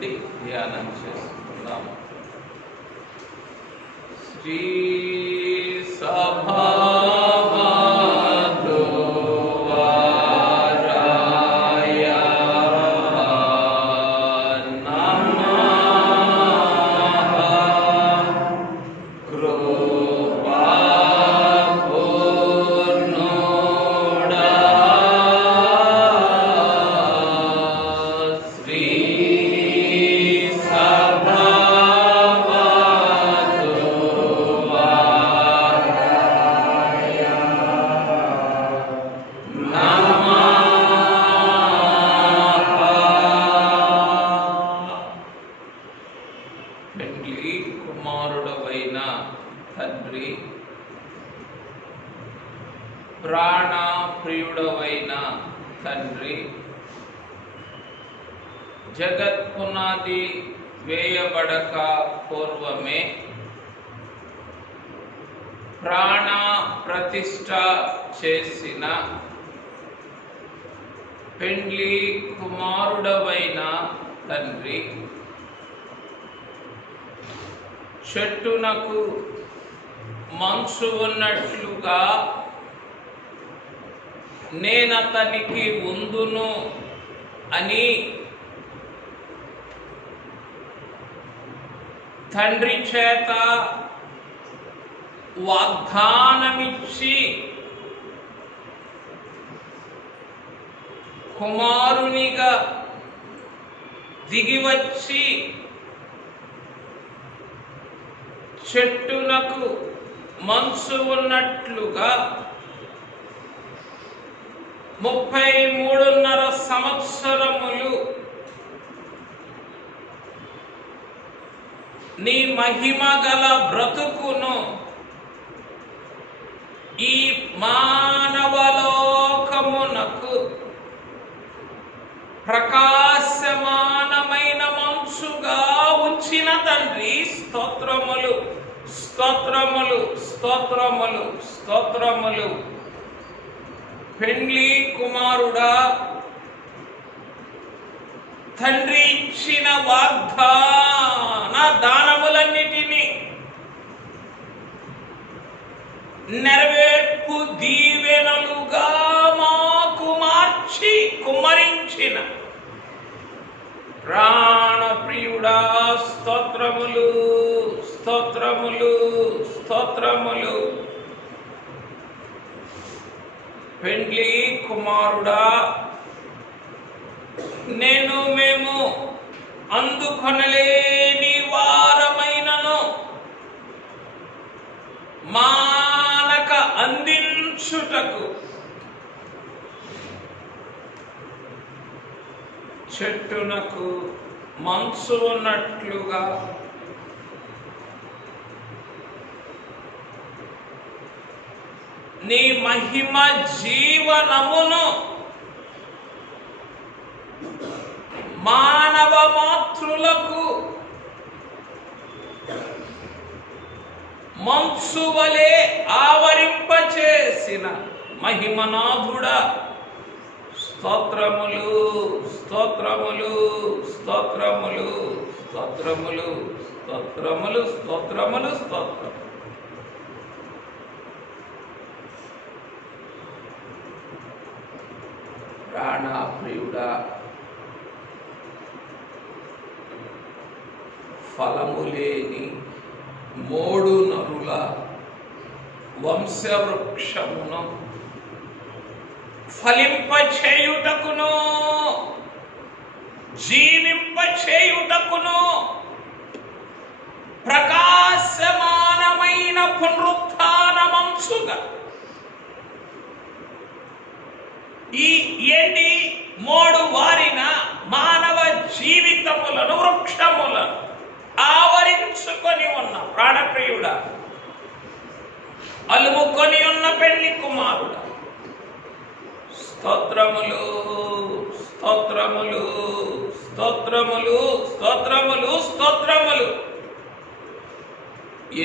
నుండి ధ్యానం చేసుకుందాం. శ్రీ సభా పెండ్లి కుమారుడవైన తండ్రి, ప్రాణ ప్రియుడవైన తండ్రి, జగత్పునాది వేయబడక పూర్వమే ప్రాణ ప్రతిష్ఠ చేసిన పెండ్లి కుమారుడవైన తండ్రి, చెట్టునకు మంచు ఉన్నట్లుగా నేనతనికి ఉందును అని తండ్రి చేత వాగ్దానమిచ్చి కుమారునిగా దిగివచ్చి చెట్టునకు మంచు ఉన్నట్లుగా 33.5 సంవత్సరములు నీ మహిమ గల బ్రతుకును ఈ మానవలోకమునకు ప్రకాశమానమైన మంచుగా ఉంచిన తండ్రి, స్తోత్రములు స్తోత్రములు స్తోత్రములు స్తోత్రములు. పెండ్లి కుమారుడా, తండ్రి ఇచ్చిన వాగ్దాన దానములన్నిటినీ నెరవేర్పు దీవెనలుగా మాకు మార్చి కుమ్మరించిన ప్రాణప్రియుడా, స్తోత్రములు స్తోత్రములు స్తోత్రములు. పెండ్లి కుమారుడా, మేము అందుకొనలేని వారమైనను మానక అందించుటకు చెట్టునకు మంచు ఉన్నట్లుగా నీ మహిమ జీవనమును మానవ మాతృలకు మంచు వలె ఆవరింపచేసిన మహిమనాథుడా, స్తోత్రములు స్తోత్రములు స్తోత్రములు స్తోత్రములు స్తోత్రములు స్తోత్రములు స్తోత్రములు. ప్రాణప్రియుడా, ఫలము లేని 3 నరుల వంశవృక్షమును ఫలింపచేయుటకును జీవింపచేయుటకును ప్రకాశమానమైన పునరుత్థాన మంచుగా ఈ ఎండి మోడు వారిన మానవ జీవితములను వృక్షములను ఆవరించుకొని ఉన్న ప్రాణప్రియుడా, అలుముకొని ఉన్న పెళ్లి కుమారుడా, స్తోత్రములు స్తోత్రములు స్తోత్రములు స్తోత్రములు స్తోత్రములు.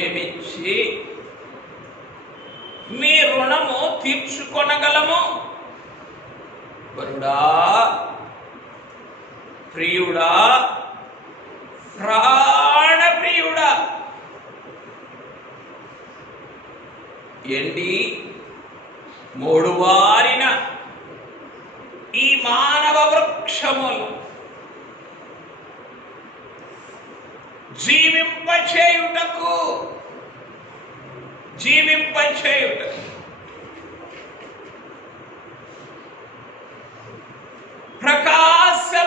ఏమిచ్చి మీ రుణము తీర్చుకొనగలము? వరుడా, ప్రియుడా, ఎండి మూడువారిన ఈ మానవ వృక్షములు జీవింపచేయుటకు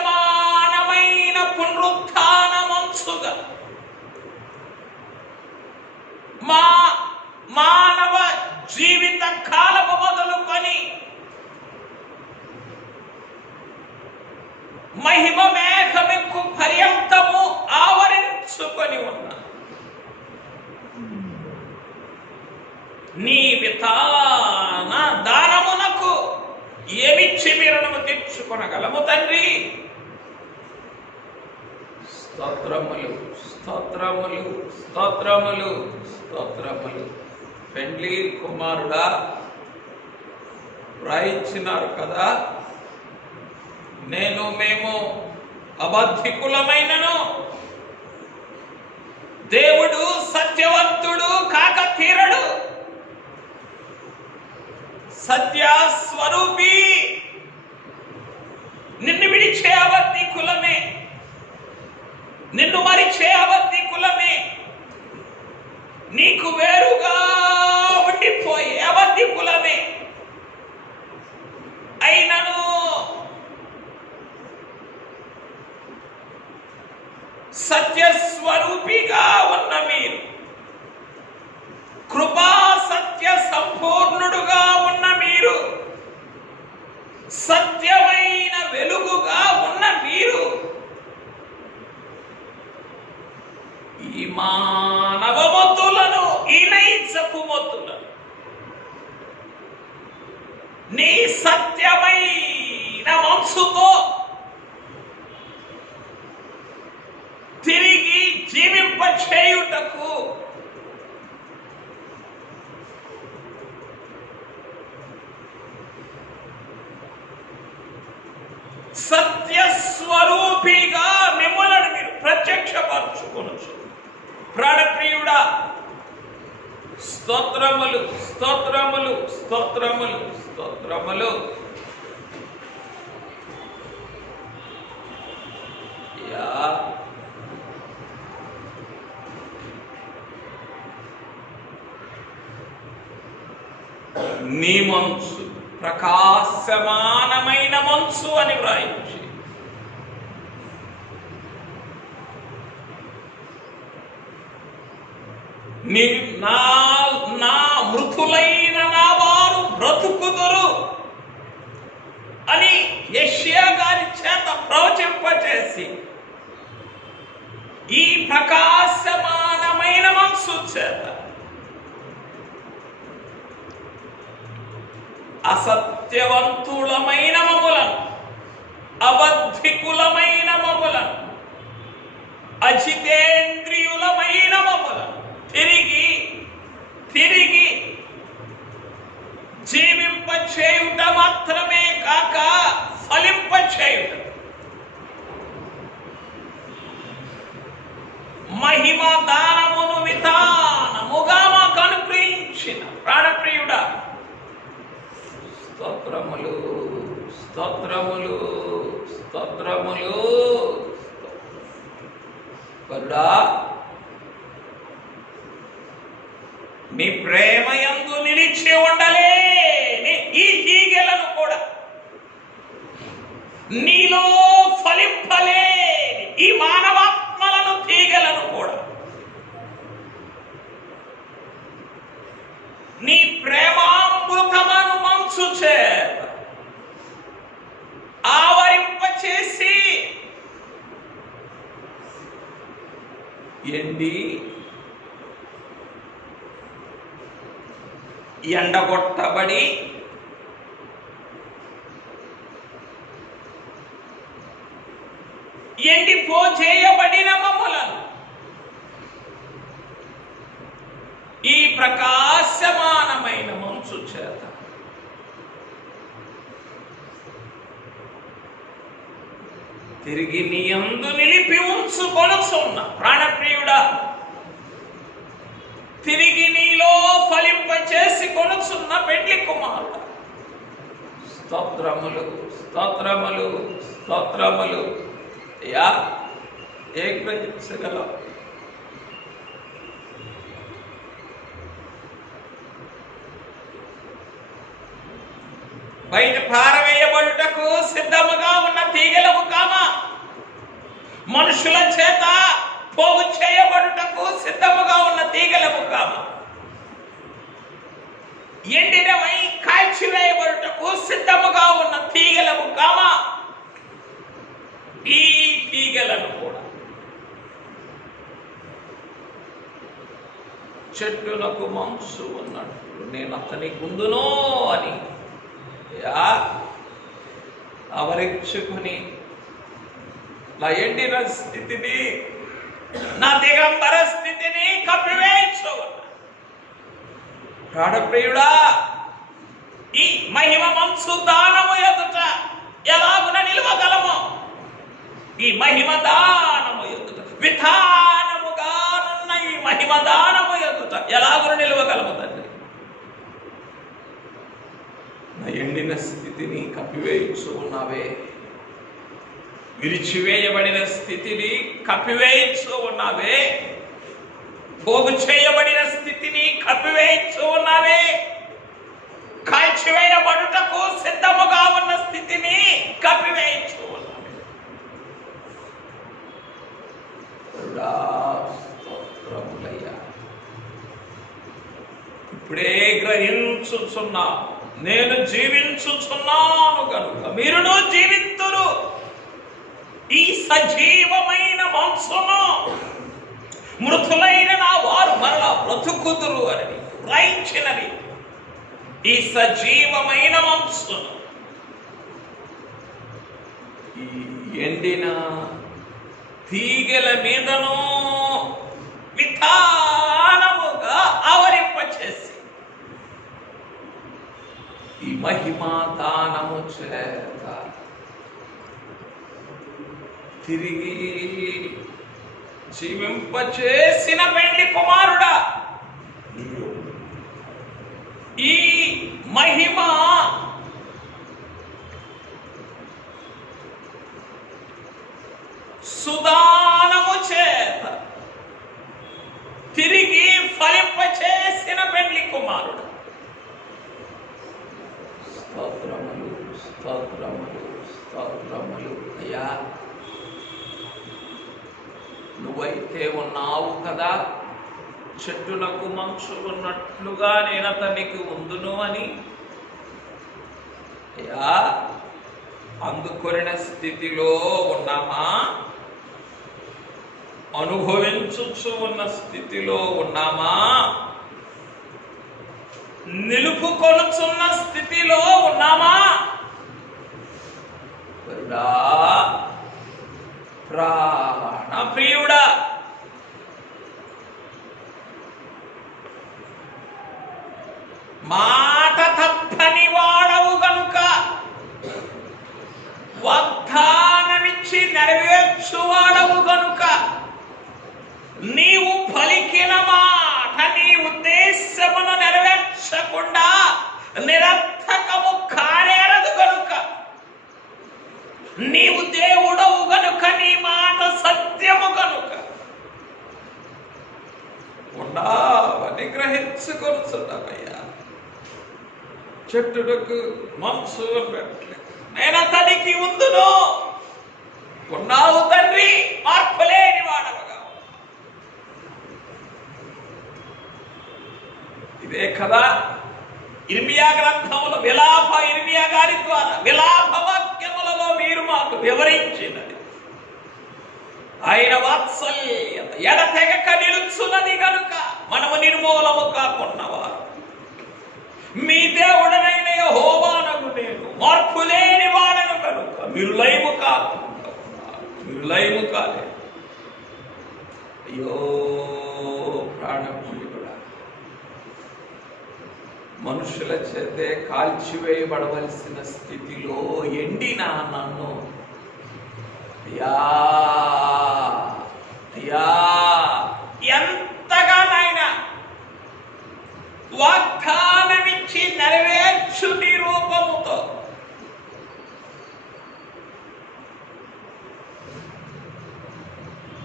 ప్రకాశమానమైన పునరుత్థానమంచుగా మానవ జీవిత కాలము మొదలుకొని మహిమ మేఘమెక్కు పర్యంతము ఆవరించుకొని ఉన్న నీ విధాన దానమునకు ఏమిచ్చి మీ రుణము తీర్చుకొనగలము తండ్రి? స్తోత్రములు స్తోత్రములు స్తోత్రములు స్తోత్రములు. పెండ్లి కుమారుడా రాయించినారు కదా, మేము అబద్ధికులమైనను దేవుడు సత్యవంతుడు కాక తీరడు. సత్యస్వరూపి నిన్ను విడిచే అబద్ధికులమే, నిన్ను మరిచే అబద్ధికులమే, నీకు వేరుగా ఉండిపోయే అబద్ధికులమే అయినను సత్యస్వరూపిగా ఉన్న మీరు, కృపా సత్య సంపూర్ణుడుగా ఉన్న మీరు, సత్యమైన వెలుగుగా ఉన్న మీరు ఈ మానవ మొత్తులను, ఈ నైజపు మొత్తులను నీ సత్యమైన మనసుతో తిరిగి జీవింపచేయుటకు సత్యస్వరూపిగా మిమ్మల్ని మీరు ప్రత్యక్షపరచుకొనొచ్చు. ప్రాణప్రియుడా స్తోత్రములు స్తోత్రములు స్తోత్రములు స్తోత్రములు. నీ మనసు ప్రకాశమానమైన మనసు అని వ్రాయించి నా మృతులైన నా వారు బ్రతుకుదురు అని యెషయా గారి చేత ప్రవచింపచేసి ఈ ప్రకాశమానమైన మనసు చేత అసత్యవంతులమైన మమ్ములను, అబద్ధికులమైన మమ్ములను, అజితేంద్రియులమైన మమ్ములను తిరిగి తిరిగి జీవింపచేయుట మాత్రమే కాక ఫలింపచేయుట, మహిమ దానమును విధానముగా మాకు అనుగ్రహించిన ప్రాణప్రియుడా స్తోత్రములు స్తోత్రములు స్తోత్రములు. కరుడా నీ ప్రేమ యందు నిలిచి ఉండలేని ఈ తీగెలను కూడా, నీలో ఫలింపలేని ఈ మానవాత్మలను తీగలను కూడా నీ ప్రేమామృతమను మనసు చేత ఆవరింపచేసి ఎండగొట్టబడి ఎండిపోచేయబడిన మమ్ములను ఈ ప్రకాశమానమైన మనసు చేత తిరిగి నీ యందు నిలిపి ఉంచుకొనుచున్న ప్రాణప్రియుడా తిరిగి నీలో ఫలింప చేసి కొనుచున్న పెండ్లి కుమారుడు. స్తోత్రములు, స్తోత్రములు, స్తోత్రములు. అయ్యా ఏం గ్రహించగలం? బయట పారవేయబడుటకు సిద్ధముగా ఉన్న తీగలము కామా, మనుషుల చేత పోగు చేయబడుటకు సిద్ధముగా ఉన్న తీగలము కామా, ఎండినవై కాల్చివేయబడుటకు సిద్ధముగా ఉన్న తీగలము కామా. ఈ తీగలను కూడా చెట్టునకు మంచు ఉన్నట్లు నేను అతని గుందును అని అవరించుకుని నా ఎండిన స్థితిని, నా దిగంబర స్థితిని కప్పివేయించు. ప్రాణప్రియుడా, ఈ మహిమ మంచు దానము ఎదుట ఎలాగున నిలవగలము? ఈ మహిమ దానము ఎదుట, విధానముగానున్న ఈ మహిమ దానము ఎదుట ఎలాగున నిలవగలము తండ్రి? నా ఎండిన స్థితిని కప్పివేయించు ఉన్నావే, విరిచివేయబడిన స్థితిని కప్పివేయించు ఉన్నావే, పోగు చేయబడిన స్థితిని కప్పివేయించు ఉన్నావే, కాల్చివేయబడుటకు సిద్ధముగా ఉన్న స్థితిని కప్పివేయించు ఉన్నావే. ఇప్పుడే గ్రహించుచున్నా, నేను జీవించుచున్నాను కనుక మీరును జీవింతురు. ఈ సజీవమైన మాంసము మృతులైన నా వారు మరలా బ్రతుకుదురు అని రాయించినది. ఈ సజీవమైన మాంసము ఈ ఎండిన తీగల మీదను విధానముగా ఆవరింపచేసి ఈ మహిమా దానము చేత తిరిగి జీవింపచేసిన పెండ్లి కుమారుడా, ఈ మహిమ సుదానము చేత తిరిగి ఫలింపచేసిన పెండ్లి కుమారుడు. స్తోత్రములు, స్తోత్రములు, స్తోత్రములు. అయ్యా, నువ్వైతే ఉన్నావు కదా, చెట్టునకు మంచు ఉన్నట్లుగా నేను అతనికి ఉందును అని. అయ్యా, అందుకొనిన స్థితిలో ఉన్నామా? అనుభవించుచు ఉన్న స్థితిలో ఉన్నామా? నిలుపుకొనుచున్న స్థితిలో ఉన్నామా? ప్రాణప్రియుడా, మాట తప్పని వాడవు గనుక, వాగ్దానమిచ్చి నెరవేర్చువాడవు గనుక, నీవు పలికిన మాట నీ ఉద్దేశమును నెరవేర్చకుండా నిరర్థకము కానేరదు గనుక, నీవు దేవుడవు గనుక, నీ మాట సత్యము గనుక ఉండవని గ్రహించుకొనుచున్నావయ్యా. చెట్టునకు మంచు పెట్టలే, నేను అతనికి ఉందును. ఉన్నావు తండ్రి, మార్పులేని వాడవగా. ఇదే కదా ఇర్మియా గ్రంథములో ఇర్మియా గారి ద్వారా విలాప వాక్యములలో మీరు మాకు వివరించినది. ఆయన వాత్సల్యత ఎడతెగక నిలుచున్నది గనుక మనము నిర్మూలము కాకున్నవారు. మీ దేవుడనైన యెహోవానగు నేను మార్పులేని వాడను కనుక మీరు లయము కాకుండా ఉన్నారు. మీరు లయము కాలేదు. అయ్యో ప్రాణప్రియుడా, మనుషుల చేతే కాల్చివేయబడవలసిన స్థితిలో ఎండిన నన్ను అయ్యా అయ్యా ఎంతగా నాయన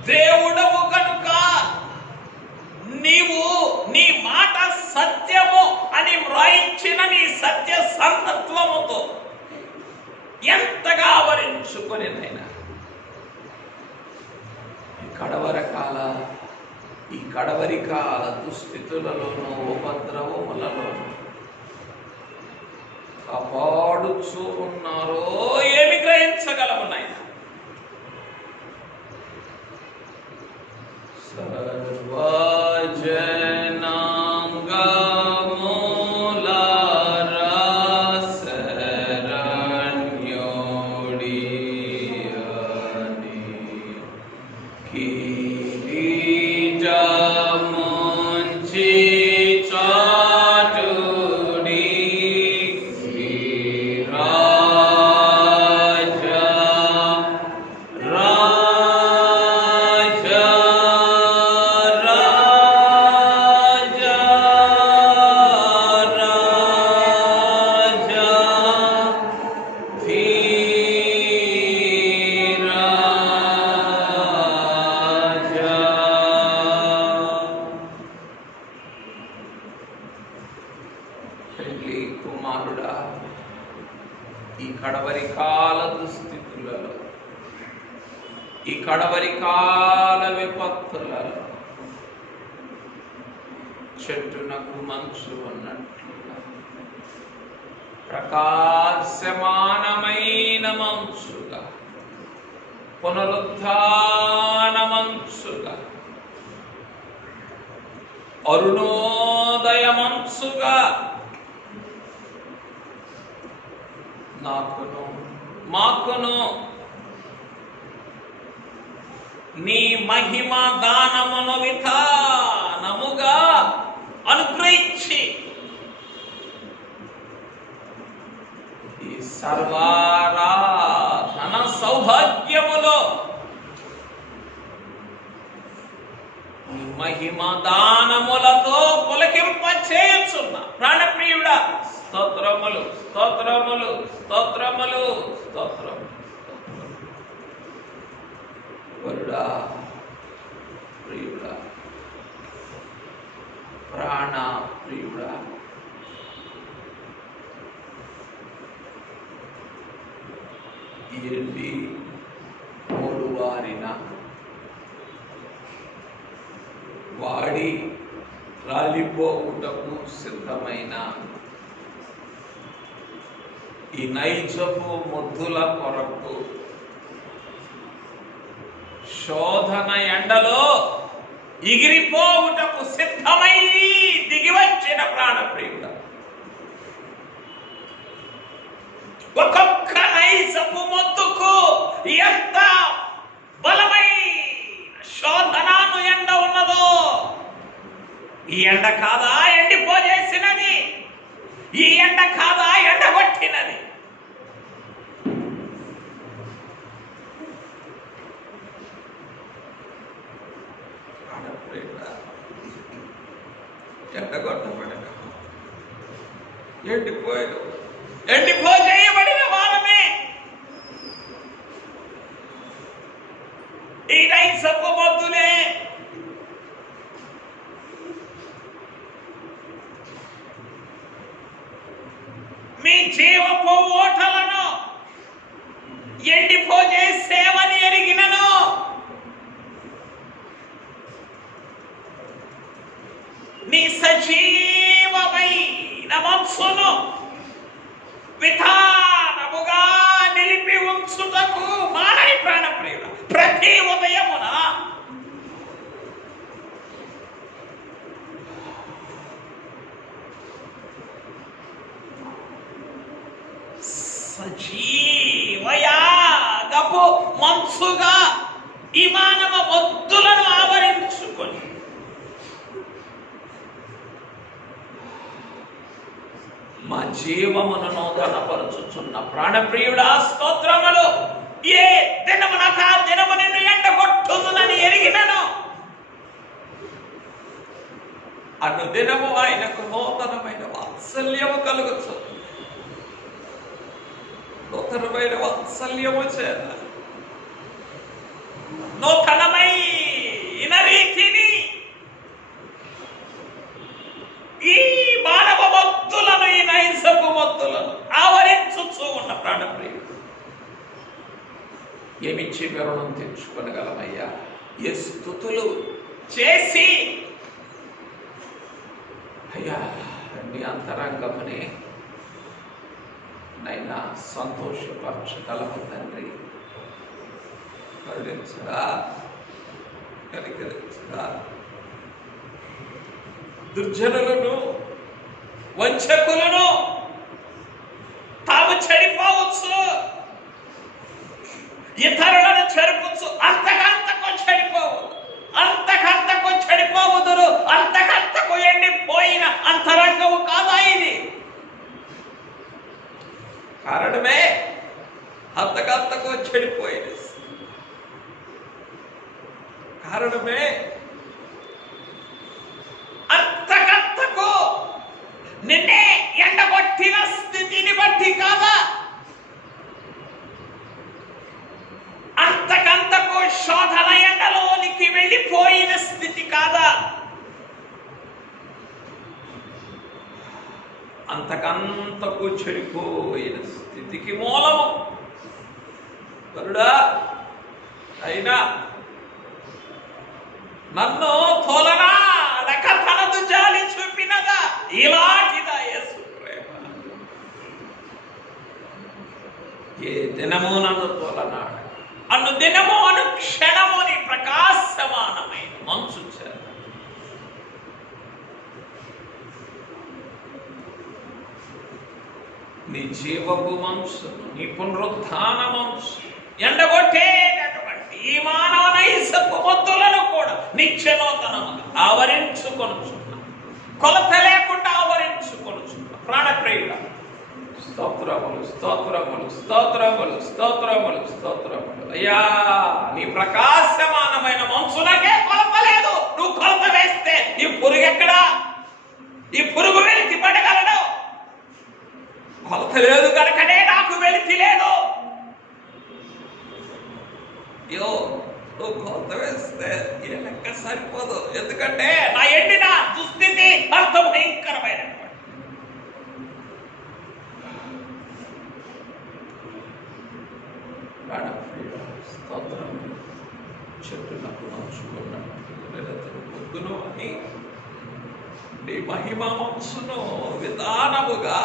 దేవుడవు కనుక నీవు నీ మాట సత్యము అని వ్రాయించిన నీ సత్య సంతత్వముతో ఎంతగా ఆవరించుకొని నైనా ఈ కడవరి కాల దుస్థితులలోనూ ఉపద్రవములలోనూ కాపాడుచూ ఉన్నారో ఏమి గ్రహించగలము నాయన. కుమారుడా, ఈ కడవరి కాల దుస్థితులలో, ఈ కడవరి కాల విపత్తులలో చెట్టునకు మంచు ఉన్నట్లుగా ప్రకాశమానమైన మంచుగా, పునరుత్థాన మంచుగా, అరుణోదయ మంచుగా నాకును మాకును నీ మహిమ దానమును విధానముగా అనుగ్రహించి ఈ సర్వారాధన సౌభాగ్యములో మహిమ దానములతో పులకింప చేయుచున్న ప్రాణప్రియుడా, స్తోత్రములు స్తోత్రములు స్తోత్రములు స్తోత్రములు. వరుడా, ప్రియుడా, ప్రాణ ప్రియుడా, ఎండి మూడు వారిన వాడి రాలిపోవుటకు సిద్ధమైన ఈ నైజపు మొద్దుల కొరకు శోధన ఎండలో ఎగిరిపోవుటకు సిద్ధమై దిగివచ్చిన ప్రాణప్రియుడ, ఒక్కొక్క నైజపు మొద్దుకు ఎంత బలమైన శోధనను ఎండ ఉన్నదో, ఈ ఎండ కాదా ఎండిపోజేసినది, ఈ ఎండ కాదా ఎండగొట్టినది. ఎండగొట్టబడిన ఎండిపోజేయబడిన వారమే ఈ నైజపు మొద్దులే. మీ జీవపు ఓటలను ఎండిపోజేసేవని ఎరిగినను నీ సజీవమైన మనస్సును విధానముగా నిలిపి ఉంచుటకు మానని ప్రాణప్రియుడు ప్రతి ఉదయమున సజీవయాగపు మనసుగా ఈ మానవ మొద్దులను ఆవరించుకొని మా జీవమును నూతనపరచుచున్న ప్రాణప్రియుడా, స్తోత్రములు. ఏ దినమునక దినము నిన్ను ఎండగొట్టునని ఎరిగినను అనుదినము ఆయనకు నూతనమైన వాత్సల్యము కలుగుతుంది. నూతనమైన వాత్సల్యము చేత నూతనమైన ఈ స్తుతులు చేసి అయ్యా నీ అంతరంగమని నైనా సంతోషపరచగలము తండ్రి. కరుణించగా కనికరించగా దుర్జనులను వంచకులను తాము చెడిపోవచ్చు, ఇతరులను చెరుపుచ్చు, అంతకంతకు చెడిపోవద్దు, అంతకంతకు చెడిపోవదురు, అంతకంతకు ఎండిపోయిన అంతరంగము కాదా ఇది? కారణమే అంతకంతకు చెడిపోయిన కారణమే అంతకంతకు నిన్నే ఎండగొట్టిన స్థితిని బట్టి కాదా? అంతకంతకు శోధన ఎండలోనికి వెళ్ళిపోయిన స్థితి కాదా? అంతకంతకు చెడిపోయిన స్థితికి మూలము కరుడా అయినా నన్ను తోలనాడక తనదు జాలి చూపినదా? ఇలాంటిదా యేసు ప్రేమ? ఏ దినము నన్ను తోలనాడ అను దినము అను క్షణముని ప్రకాశమానమైన మంచు చేత నీ జీవపు మంచును, నీ పునరుత్థాన మంచు ఎండగొట్టేటటువంటి ఈ మానవ నైసపు మొత్తులను కూడా నిత్యనూతనముగా ఆవరించుకొనుచున్నా, కొలత లేకుండా ఆవరించుకొనుచున్నా. ప్రాణప్రియుడ స్తోత్రములు స్తోత్రములు స్తోత్రములు స్తోత్రములు స్తోత్రములు. అయ్యా నీ ప్రకాశమానమైన మంచులకే కొలత లేదు. నువ్వు కొలత వేస్తే ఈ పురుగు ఎక్కడా? ఈ పురుగు వెలితి పడగలడు. కొలత లేదు కనుకనే నాకు వెలితి లేదు. అయ్యో నువ్వు కొలత వేస్తే ఏ లెక్క సరిపోదు. ఎందుకంటే నా ఎండిన దుస్థితి అంత భయంకరమైన స్తోత్రము. చెట్టునకు మంచుకున్నట్టు పొద్దును అని నీ మహిమ మంచును విధానముగా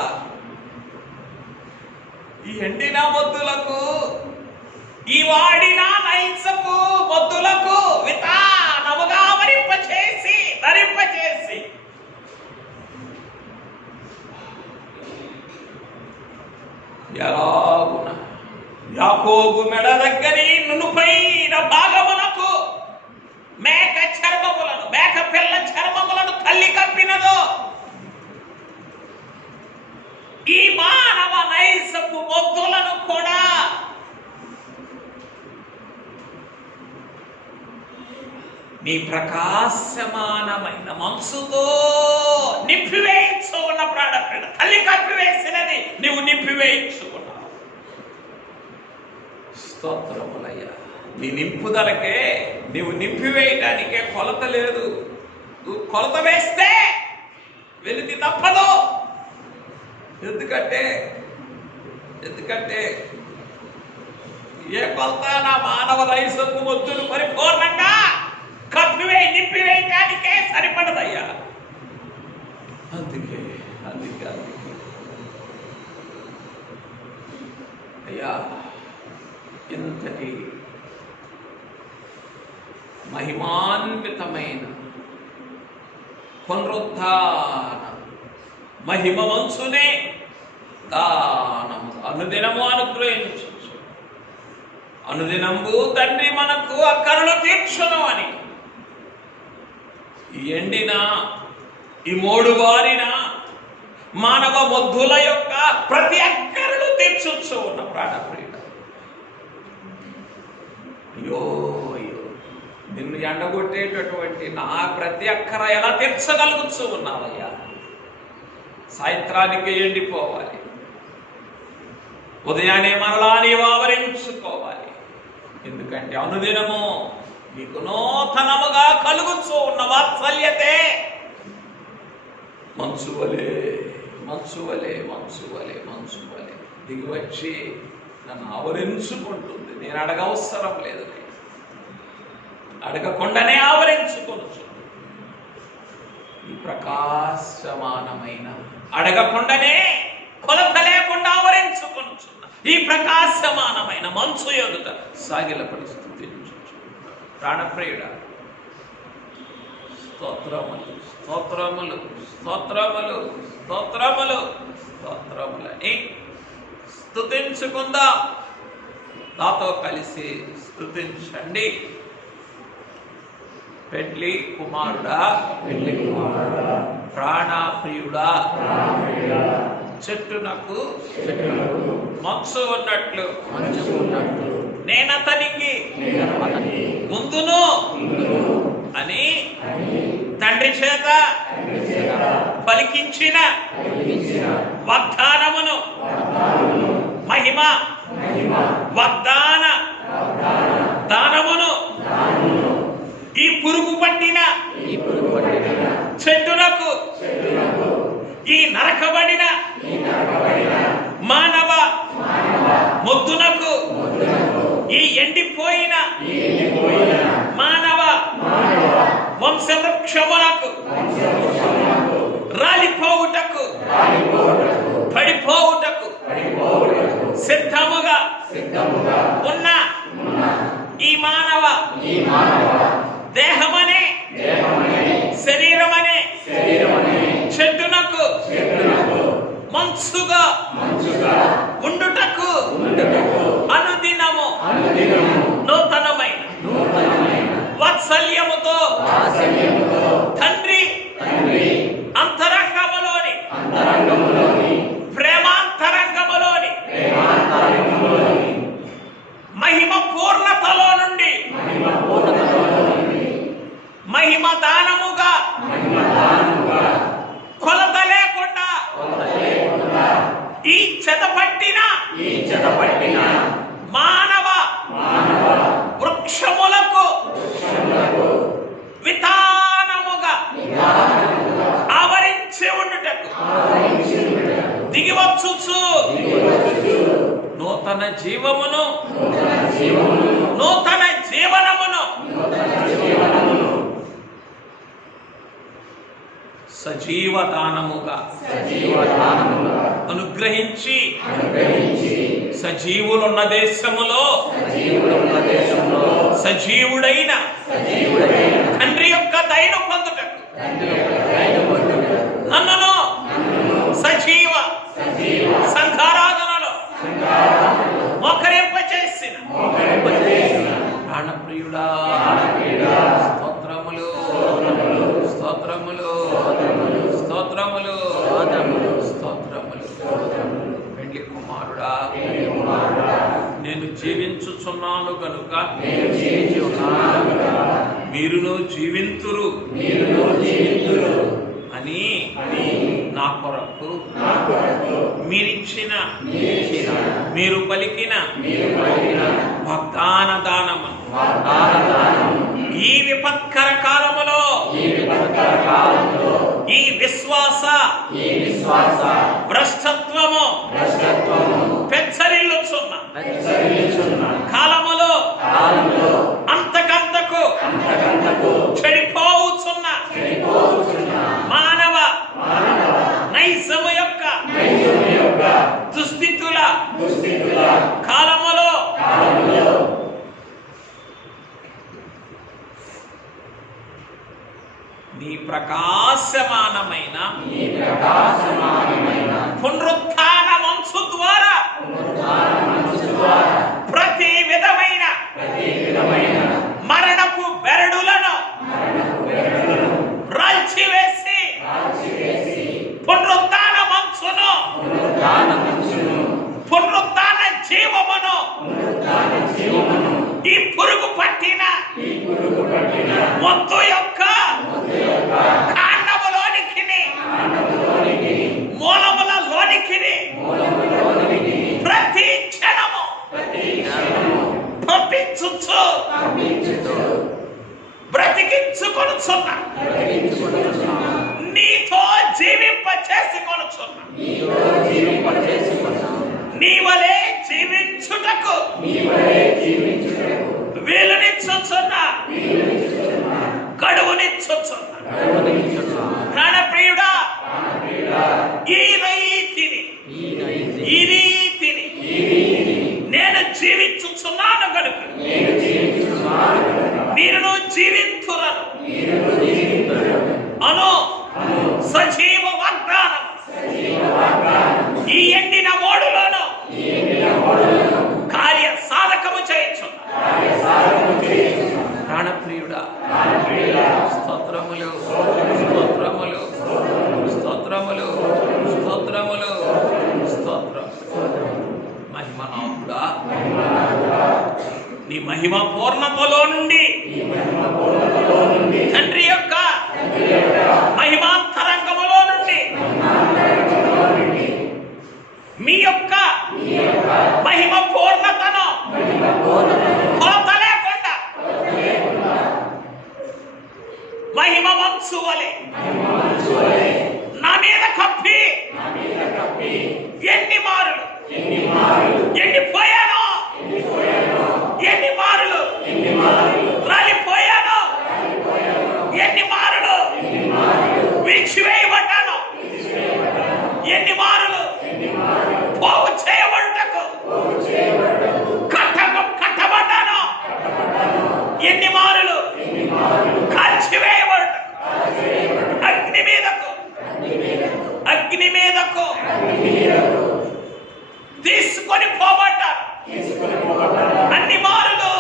ఈ ఎండిన మొద్దులకు, ఈ వాడిన నైసపు మొద్దులకు విధానముగా ధరింపచేసి ఎలాగున యాకోబు మెడ దగ్గరి నునుపైన భాగమునకు మేక చర్మములను, మేక పిల్ల చర్మములను తల్లి కప్పినదో, ఈ మానవ నైసపు మొద్దులను కూడా నీ ప్రకాశమానమైన మనసుతో నింపివేయించు ఉన్న ప్రాణప్రియుడ, తల్లి కప్పివేసినది నువ్వు నింపివేయించుకున్నావు. స్తోత్రములయ్యా. నీ నింపుదలకే, నీవు నింపివేయడానికే కొలత లేదు. నువ్వు కొలత వేస్తే వెలితి తప్పదు. ఎందుకంటే ఏ కొలత నా మానవ నైసపు మొద్దును పరిపూర్ణంగా నింపివేయడానికే సరిపడదయ్యా. అందుకే అయ్యా ఇంతటి మహిమాన్వితమైన పునరుద్ధాన మహిమ మంచునే దానము అనుదినము అనుగ్రహించు. అనుదినంబు తండ్రి మనకు అక్కరలు తీర్చును అని ఈ ఎండిన, ఈ మోడు బారిన మానవ మొద్దుల యొక్క ప్రతి అక్కరలు తీర్చొచ్చు ఉన్న ప్రాణప్రియుడ. అయ్యో నిన్ను ఎండగొట్టేటటువంటి నా ప్రతి అక్కర ఎలా తీర్చగలుగుతూ ఉన్నావయ్యా. సాయంత్రానికి ఎండిపోవాలి, ఉదయాన్నే మరలా నీవు ఆవరించుకోవాలి. ఎందుకంటే అనుదినము నీకు నూతనముగా కలుగుతూ ఉన్న వాత్సల్యతే మంచువలే దిగివచ్చి నన్ను ఆవరించుకుంటుంది. నేను అడగవసరం లేదు. అడగకుండానే ఆవరించుకొనుచు ఈ ప్రకాశమానమైన, అడగకుండానే కొలత లేకుండా ఆవరించుకొనుచున్న ఈ ప్రకాశమానమైన మంచు ఎదుట సాగిలపడి స్తుతించుచు ప్రాణప్రియుడా, స్తోత్రములు స్తోత్రములు స్తోత్రములు స్తోత్రములు స్తోత్రములని స్తుతించుకుందాం. నాతో కలిసి స్తుతించండి. పెళ్లి కుమారుడా, ప్రాణప్రియుడా, చెట్టునకు మంచు ఉన్నట్లు నేనతనికి ముందును అని తండ్రి చేత పలికించిన వాగ్దానమును, మహిమ వాగ్దాన దానమును ఈ పురుగు పట్టిన చెట్టునకు, ఈ నరకబడిన మానవ మొద్దునకు, ఈ ఎండిపోయిన మానవ వంశవృక్షమునకు రాలిపోవుటకు పడిపోవుటకు సిద్ధముగా ఉన్న ఈ మానవ దేహమనే శరీరమనే చెట్టునకు మంచుగా ఉండుటకు అనుదినము నూతనమైన వాత్సల్యముతో తండ్రి అంతరంగములోని ప్రేమాంతరంగములోని మహిమ పూర్ణతలో నుండి మహిమ దానముగా కొలత లేకుండా ఈ చెదపట్టిన మానవ వృక్షములకు వితానముగా ఆవరించి ఉండుటకు దిగివచ్చుచు నూతన జీవమును నూతన జీవనమును సజీవదానముగా అనుగ్రహించి సజీవులున్న దేశములో సజీవుడైన తండ్రి యొక్క దయను పొందుటకు నన్నును సజీవ సంఘారాధనలో మోకరింపచేసిన ప్రాణప్రియుడా, స్తోత్రములు స్తోత్రములు స్తోత్రములు స్తోత్రములు. పెళ్లి కుమారుడా, నేను జీవించుచున్నాను గనుక మీరును జీవింతురు అని నా కొరకు మీరిచ్చిన మీరు పలికిన వాగ్దాన దానము ఈ విపత్కర కాలములో ఈ విశ్వాస భ్రష్టత్వము పెచ్చరిల్లుచున్న కాలములో అంతకంతకు చెడిపోవుచున్న మానవ నైజము యొక్క దుస్థితుల కాలములో నీ ప్రకాశమానమైన పునరుత్థాన మంచు ద్వారా ప్రతి విధమైన మరణపు బెరడులను రాల్చివేసి పునరుత్థాన మంచును పునరుత్థాన జీవమును ఈ పురుగు పట్టిన మొత్తు యొక్క కాండములోనికి మూలములలోనికి ప్రతి క్షణము పంపించుచు బ్రతికించుకొనుచున్నా నీతో జీవింప చేసుకొనుచున్నా నీవలే జీవించుటకు వీలునిచ్చుచున్న గడువునిచ్చుచున్న ప్రాణప్రియుడా, ఈ రీతిని నేను జీవించుచున్నాను గనుక మీరు జీవింతురను అను సజీవ వాగ్దానం ఈ ఎండిన మోడులోను కార్య సాధకము చేయించున్న ప్రాణప్రియుడా, స్తోత్రములు స్తోత్రములు స్తోత్రములు స్తోత్రములు స్తోత్రం. మహిమనాథుడా, నీ మహిమ పూర్ణతలో నుండి తండ్రి యొక్క మహిమాంతరంగములో నుండి మీ యొక్క మహిమ పూర్ణతను కొలత లేకుండా మహిమ మంచు వలె నా మీద కప్పి ఎన్ని మారులు ఎండిపోయాను, ఎన్ని మారులు రాలిపోయాను, ఎన్ని మారులు విడిచివేయబడ్డాను, ఎన్ని మారులు పోగు చేయబడ్డకు కట్టబడ్డాను, ఎన్ని మారులు కాల్చివేయబడ్డకు అగ్ని మీదకు తీసుకొని పోబడ్డాను. అన్ని మారులు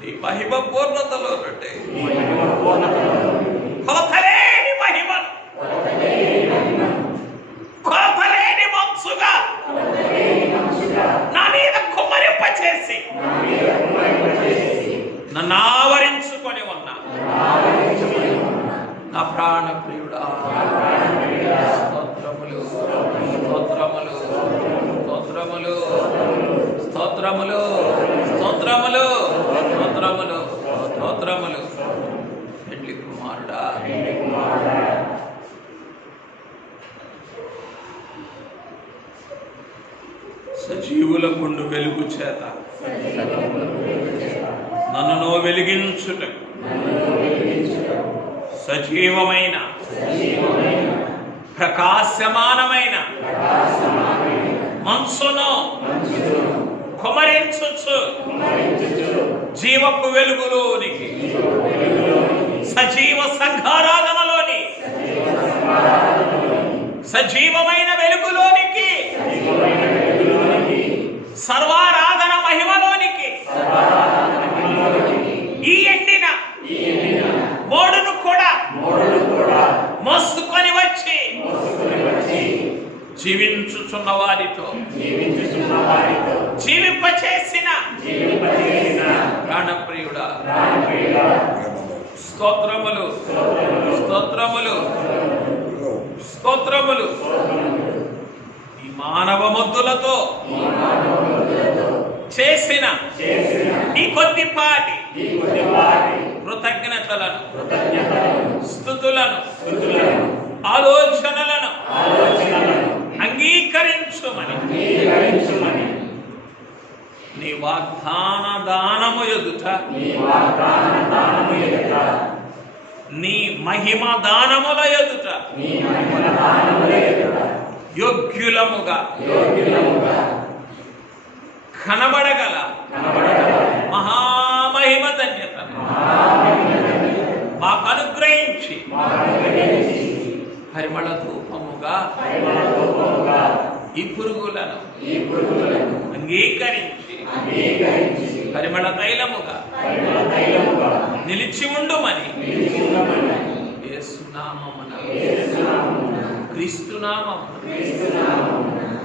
నీ మహిమ పూర్ణతలో నుండి కొలతలేని మహిమను కొలతలేని మంచుగా నా మీద కుమ్మరింపచేసి నన్ను ఆవరించుకొని ఉన్నా నా ప్రాణప్రియుడా, స్తోత్రములు స్తోత్రములు స్తోత్రములు స్తోత్రములు స్తోత్రములు స్తోత్రములు స్తోత్రములు. పెండ్లి కుమారుడా, సజీవుల గుండు వెలుగు చేత నన్ను వెలిగించుటకు సజీవమైన ప్రకాశమానమైన మనసును కుమరించుచు జీవపు వెలుగులోనికి సజీవ సంఘారాధనలోని సజీవమైన వెలుగులోనికి సర్వారాధన మహిమలోనికి ఈ ఎండిన మోడును కూడా మోసుకొని వచ్చి జీవించుచున్న వారితో జీవింపచేసిన ప్రాణప్రియుడా, స్తోత్రములు స్తోత్రములు స్తోత్రములు. ఈ మానవ మొద్దులతో చేసిన ఈ కొద్దిపాటి కృతజ్ఞతలను స్తుతులను ఆలోచనలను అంగీకరించుమని నీ వాగ్దాన దానము ఎదుట నీ మహిమ దానముల ఎదుట యోగ్యులముగా కనబడగల మహామహిమ ధన్యత మాకు అనుగ్రహించి పరిమళ ధూపముగా ఈ పురుగులను అంగీకరించి పరిమళ తైలముగా నిలిచి ఉండుమని యేసునామమున క్రీస్తునామమున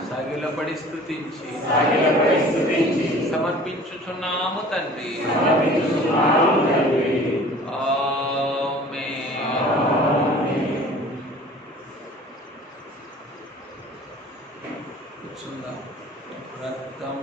సాగిలపడి స్తుతించి సమర్పించుచున్నాము తండ్రి. ఆమేన్. రక్తం